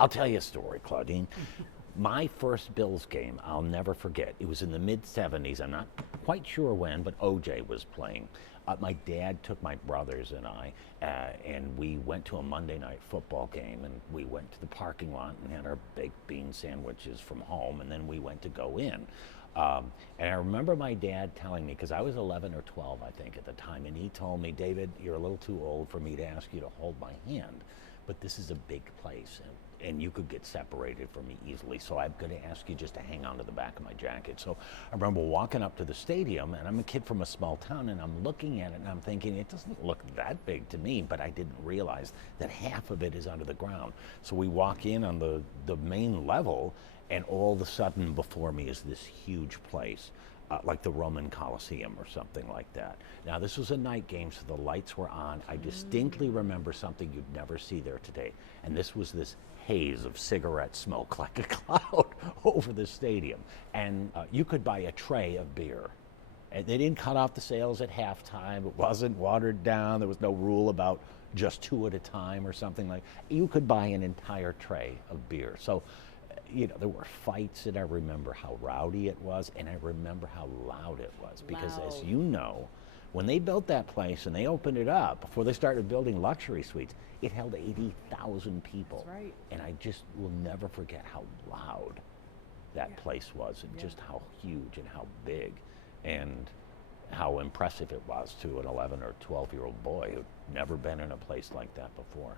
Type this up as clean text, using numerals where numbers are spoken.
I'll tell you a story, Claudine. My first Bills game, I'll never forget. It was in the mid-'70s. I'm not quite sure when, but OJ was playing. My dad took my brothers and I, and we went to a Monday night football game, and we went to the parking lot and had our baked bean sandwiches from home, and then we went to go in. And I remember my dad telling me, because I was 11 or 12, I think, at the time, and he told me, David, you're a little too old for me to ask you to hold my hand, but this is a big place, and you could get separated from me easily, so I'm going to ask you just to hang on to the back of my jacket. So I remember walking up to the stadium, and I'm a kid from a small town, and I'm looking at it, and I'm thinking, it doesn't look that big to me, but I didn't realize that half of it is under the ground. So we walk in on the main level, and all of a sudden before me is this huge place, like the Roman Colosseum or something like that. Now, this was a night game, so the lights were on. I distinctly remember something you'd never see there today, and this was this haze of cigarette smoke like a cloud over the stadium. And you could buy a tray of beer. And they didn't cut off the sales at halftime. It wasn't watered down. There was no rule about just 2 at a time or something like that. You could buy an entire tray of beer. So, you know, there were fights, and I remember how rowdy it was, and I remember how loud it was. Because as you know, when they built that place and they opened it up, before they started building luxury suites, it held 80,000 people. That's right. And I just will never forget how loud that place was, and just how huge and how big, and how impressive it was to an 11 or 12-year-old boy who'd never been in a place like that before.